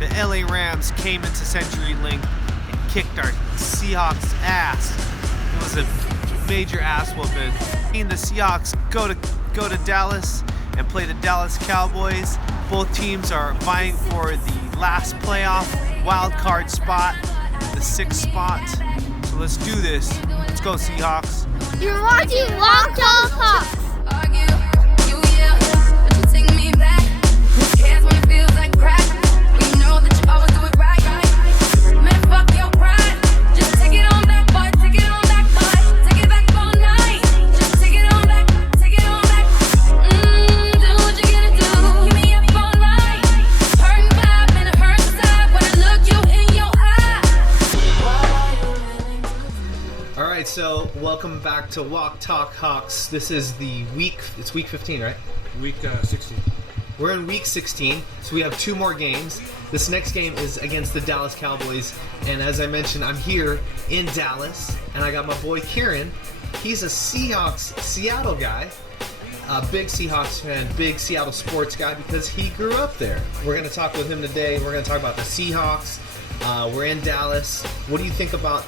The LA Rams came into CenturyLink and kicked our Seahawks ass. It was a major ass whooping. The Seahawks go to Dallas and play the Dallas Cowboys. Both teams are vying for the last playoff wild card spot, the 6th spot. So let's do this. Let's go, Seahawks. You're watching Walk Talk Hawks. So welcome back to Walk Talk Hawks. This is it's week 15, right? Week 16. We're in week 16, so we have 2 more games. This next game is against the Dallas Cowboys, and as I mentioned, I'm here in Dallas, and I got my boy Kieran. He's a Seahawks Seattle guy, a big Seahawks fan, big Seattle sports guy because he grew up there. We're going to talk with him today. We're going to talk about the Seahawks. We're in Dallas. What do you think about,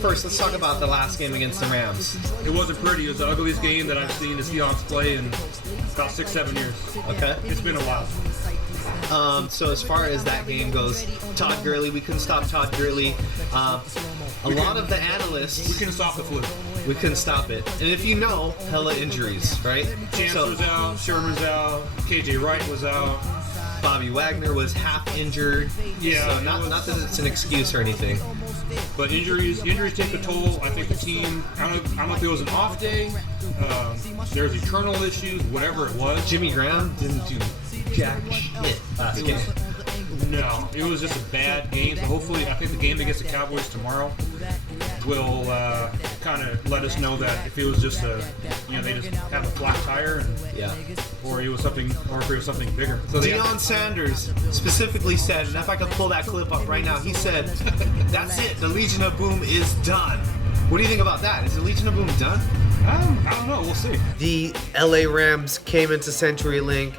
first let's talk about the last game against the Rams. It wasn't pretty. It was the ugliest game that I've seen the Seahawks play in about 6-7 years. Okay. It's been a while. So as far as that game goes, Todd Gurley, we couldn't stop Todd Gurley. A lot of the analysts... We couldn't stop the flu. We couldn't stop it. And if you know, hella injuries, right? Chancellor's out, Sherman's out, KJ Wright was out. Bobby Wagner was half injured. Yeah. So not that it's an excuse or anything. But injuries take a toll. I think the team, I don't know if it was an off day, there's eternal issues, whatever it was. Jimmy Graham didn't do jack shit last game. No, it was just a bad game. So hopefully, I think the game against the Cowboys tomorrow will kind of let us know that if it was just they just have a flat tire, or it was something, or if it was something bigger. So Deion Sanders specifically said, and if I could pull that clip up right now, he said, "That's it. The Legion of Boom is done." What do you think about that? Is the Legion of Boom done? I don't know. We'll see. The LA Rams came into CenturyLink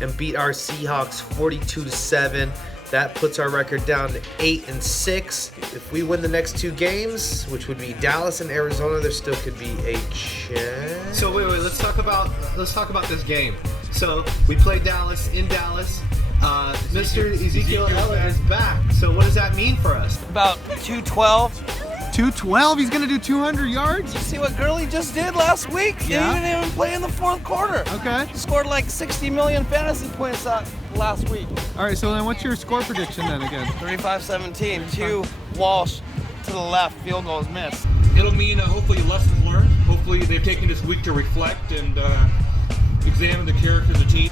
and beat our Seahawks 42-7. That puts our record down to 8-6. If we win the next 2 games, which would be Dallas and Arizona, there still could be a chance. So wait, let's talk about this game. So we played Dallas in Dallas. Mr. Ezekiel Elliott is back. So what does that mean for us? About 212. 212? He's going to do 200 yards? You see what Gurley just did last week? Yeah. He didn't even play in the 4th quarter. Okay. He scored like 60 million fantasy points last week. All right, so then what's your score prediction then again? 35-17. 2 Walsh to the left. Field goals missed. It'll mean hopefully lessons learned. Hopefully they've taken this week to reflect and examine the character of the team.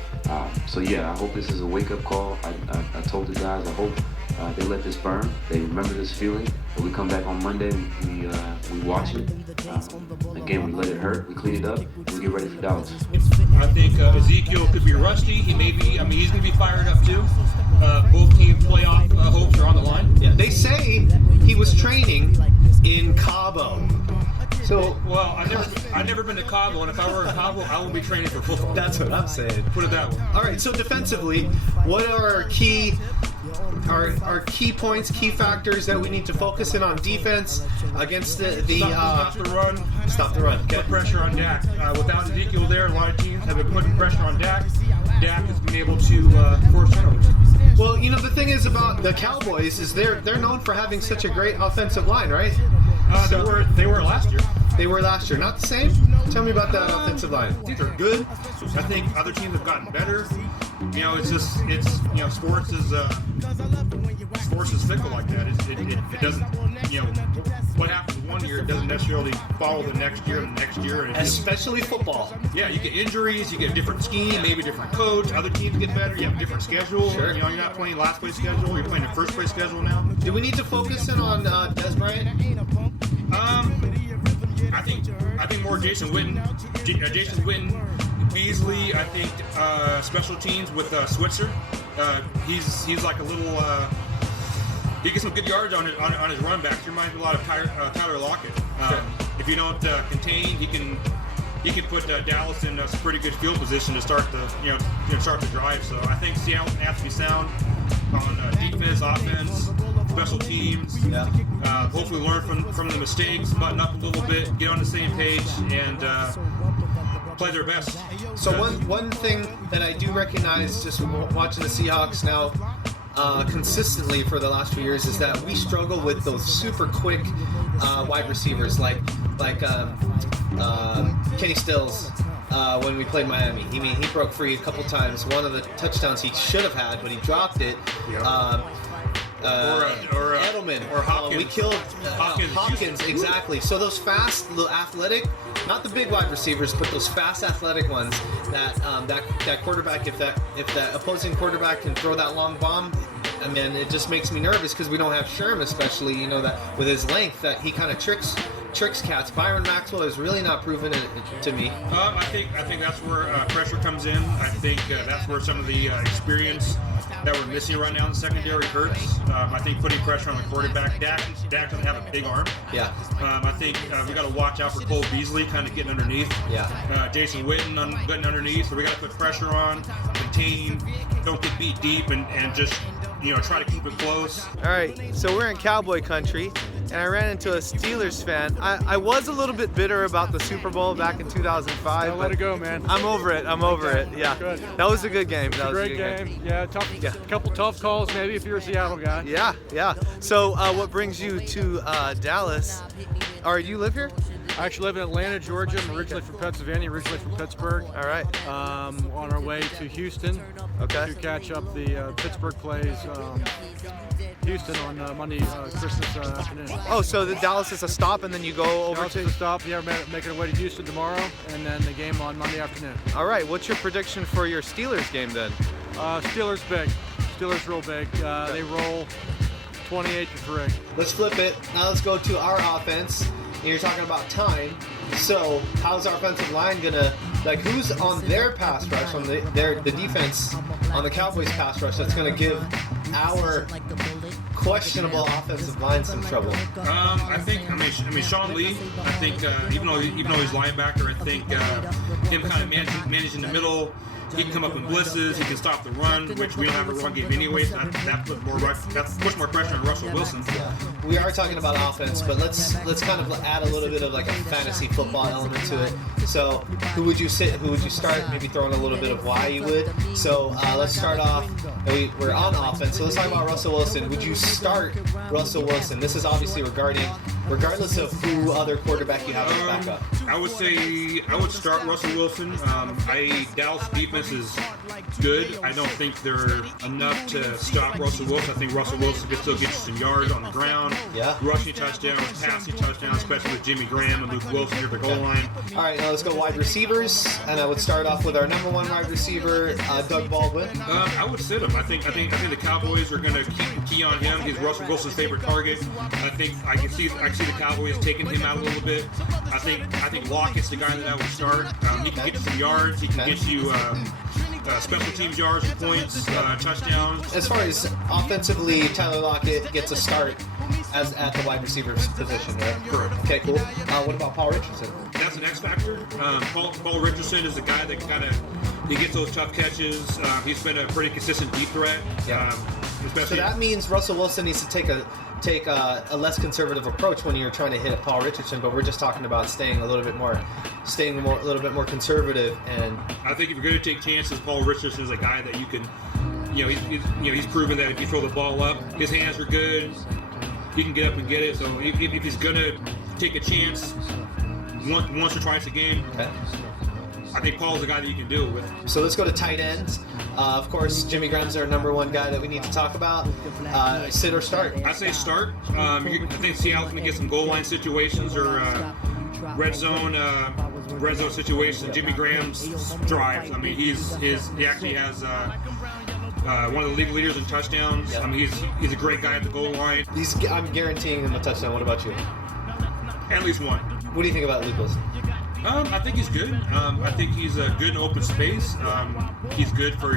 So yeah, I hope this is a wake-up call. I told the guys, I hope they let this burn. They remember this feeling. When we come back on Monday, we watch it. Again, we let it hurt. We clean it up. And we get ready for Dallas. I think Ezekiel could be rusty. He may be. I mean, he's going to be fired up too. Both team playoff hopes are on the line. Yeah, they say he was training in Cabo. So, well, I've never been to Cabo, and if I were in Cabo, I would be training for football. That's what I'm saying. Put it that way. All right. So defensively, what are our key points, key factors that we need to focus in on defense against Stop the run. Stop the run. Okay. Put pressure on Dak. Without Ezekiel there, a lot of teams have been putting pressure on Dak. Dak has been able to force turnovers. Well, you know, the thing is about the Cowboys is they're known for having such a great offensive line, right? They were last year. They were last year. Not the same? Tell me about that offensive line. I think they're good. I think other teams have gotten better. You know, sports is fickle like that. It doesn't, what happens one year doesn't necessarily follow the next year and the next year. Especially football. Yeah, you get injuries, you get a different scheme, maybe a different coach. Other teams get better. You have a different schedule. Sure. You're not playing last place schedule. You're playing the first place schedule now. Do we need to focus in on Des Bryant? I think more Jason Witten, Beasley. I think special teams with Switzer. He's like a little. He gets some good yards on his run backs. He reminds me a lot of Tyler Lockett. If you don't contain, he can put Dallas in some pretty good field position to start the drive. So I think Seattle has to be sound on defense, offense, special teams. Yeah. Hopefully learn from the mistakes, button up a little bit, get on the same page, and play their best. So one thing that I do recognize just watching the Seahawks now consistently for the last few years is that we struggle with those super quick wide receivers like Kenny Stills. When we played Miami, he broke free a couple times. One of the touchdowns he should have had, but he dropped it. Yeah. Or Edelman or Hopkins. We killed Hopkins. exactly. So those fast, little athletic, not the big wide receivers, but those fast, athletic ones. That quarterback, if that opposing quarterback can throw that long bomb, I mean, it just makes me nervous because we don't have Sherm, especially. You know that with his length, that he kind of tricks cats. Byron Maxwell has really not proven it to me. I think that's where pressure comes in. I think that's where some of the experience that we're missing right now in the secondary hurts. I think putting pressure on the quarterback. Dak doesn't have a big arm. Yeah. I think we got to watch out for Cole Beasley kind of getting underneath. Yeah. Jason Witten getting underneath. So we got to put pressure on, contain, don't get beat deep, and just try to keep it close. All right, so we're in Cowboy country, and I ran into a Steelers fan. I was a little bit bitter about the Super Bowl back in 2005. Let it go, man. I'm over it. Yeah. Good. That was a good game. That was Great a good game. Yeah, tough. Yeah. Couple tough calls maybe if you're a Seattle guy. Yeah. So what brings you to Dallas? Or you live here? I actually live in Atlanta, Georgia. I'm originally from Pennsylvania, originally from Pittsburgh. All right. On our way to Houston to catch up the Pittsburgh plays Houston on Monday, Christmas afternoon. Oh, so the Dallas is a stop, and then you go over Dallas to is a stop. Yeah, we're making our way to Houston tomorrow, and then the game on Monday afternoon. All right. What's your prediction for your Steelers game then? Steelers big. Steelers real big. They roll 28-3. Let's flip it. Now let's go to our offense. And you're talking about time. So how's our offensive line gonna, who's on their pass rush, on the defense on the Cowboys pass rush that's gonna give our questionable offensive line some trouble? I mean, Sean Lee. I think even though he's linebacker, I think him kind of managing the middle. He can come up in blitzes. He can stop the run, which we don't have a run game anyway. So that puts more pressure on Russell Wilson. Yeah. We are talking about offense, but let's kind of add a little bit of a fantasy football element to it. So who would you start? Maybe throw in a little bit of why you would. So let's start off. We're on offense, so let's talk about Russell Wilson. Would you start Russell Wilson? This is obviously regardless of who other quarterback you have as backup. I would say I would start Russell Wilson. Dallas defense is good. I don't think they're enough to stop Russell Wilson. I think Russell Wilson can still get you some yards on the ground. Yeah. Rushing touchdowns, passing touchdowns, especially with Jimmy Graham and Luke Wilson at the goal line. All right, now let's go wide receivers, and I would start off with our number one wide receiver, Doug Baldwin. I would sit him. I think the Cowboys are going to keep key on him. He's Russell Wilson's favorite target. I can see the Cowboys taking him out a little bit. I think Lockett's the guy that I would start. He can get you some yards. He can get you special teams yards, points, touchdowns. As far as offensively, Tyler Lockett gets a start at the wide receiver position, right? Correct. Okay, cool. What about Paul Richardson? That's an X factor. Paul Richardson is the guy that he gets those tough catches. He's been a pretty consistent deep threat. Yeah. So that means Russell Wilson needs to take a less conservative approach when you're trying to hit Paul Richardson, but we're just talking about staying a little bit more conservative. And I think if you're going to take chances, Paul Richardson is a guy that you can, he's proven that if you throw the ball up, his hands are good. He can get up and get it. So if he's going to take a chance once or twice a game, okay, I think Paul's the guy that you can do it with. So let's go to tight ends. Of course, Jimmy Graham's our number one guy that we need to talk about. Sit or start? I say start. I think Seattle's going to get some goal line situations or red zone situations. Jimmy Graham's drives. I mean, he actually has one of the league leaders in touchdowns. Yep. I mean, he's a great guy at the goal line. I'm guaranteeing him a touchdown. What about you? At least one. What do you think about Luke Wilson? I think he's good. I think he's good in open space. He's good for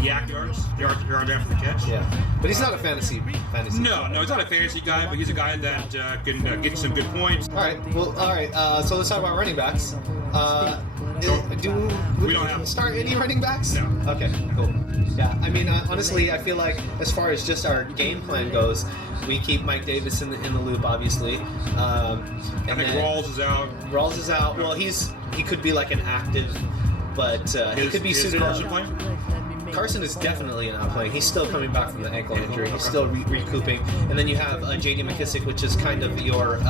yak yards after the catch. Yeah, but he's not a fantasy. No, he's not a fantasy guy, but he's a guy that can get some good points. All right. So let's talk about running backs. We don't have start any running backs? No. Okay, cool. Yeah, I mean, honestly, I feel like as far as just our game plan goes, we keep Mike Davis in the loop, obviously. I think Rawls is out. Rawls is out. Well, he could be like an active, but he could be suited up. Carson playing? Carson is definitely not playing. He's still coming back from the ankle injury. He's still recouping. And then you have J.D. McKissick, which is kind of your.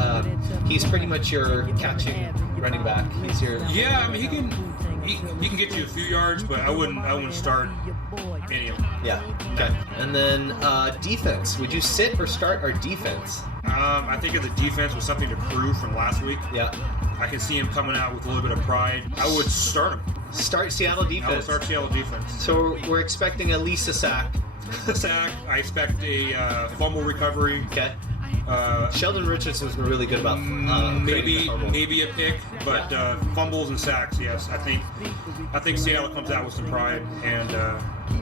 He's pretty much your catching running back. He's your. Yeah, I mean he can get you a few yards, but I wouldn't start any of them. Yeah. Okay. And then defense. Would you sit or start our defense? I think if the defense was something to prove from last week, Yeah. I can see him coming out with a little bit of pride. I would start him. Start Seattle I would defense. start Seattle defense. So we're expecting at least a sack. Sack. I expect a fumble recovery. Okay. Sheldon Richardson's been really good about Maybe creating the fumble. maybe a pick, but fumbles and sacks. Yes, I think Seattle comes out with some pride, and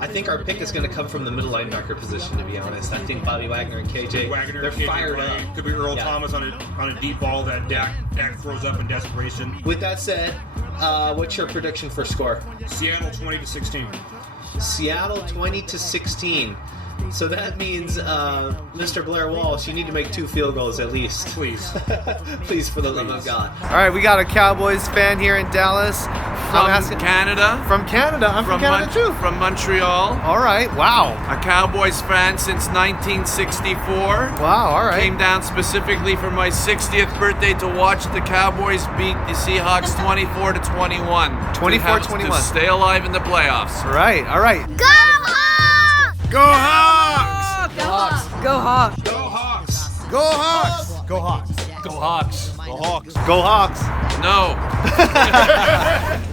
I think our pick is going to come from the middle linebacker position. To be honest, I think Bobby Wagner and KJ, they're KJ fired Wright. up. Could be Earl Yeah. Thomas on a deep ball that Dak throws up in desperation. With that said, what's your prediction for score? Seattle 20-16. Seattle 20-16. So that means, Mr. Blair Walsh, you need to make 2 field goals at least. Please. Please, for the love of God. All right, we got a Cowboys fan here in Dallas. From Canada. From Canada. I'm from Canada too. From Montreal. All right. Wow. A Cowboys fan since 1964. Wow. All right. Came down specifically for my 60th birthday to watch the Cowboys beat the Seahawks 24-21. 24-21. To stay alive in the playoffs. All right. All right. Go Hawks! Go Hawks! Go Hawks! Go Hawks! Go Hawks! Go Hawks. Go Hawks. Go Hawks. Go Hawks! No.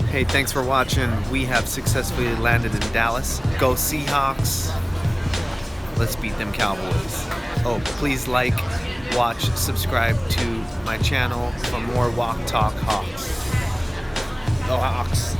Hey, thanks for watching. We have successfully landed in Dallas. Go Seahawks. Let's beat them Cowboys. Oh, please like, watch, subscribe to my channel for more Walk Talk Hawks. Go Hawks.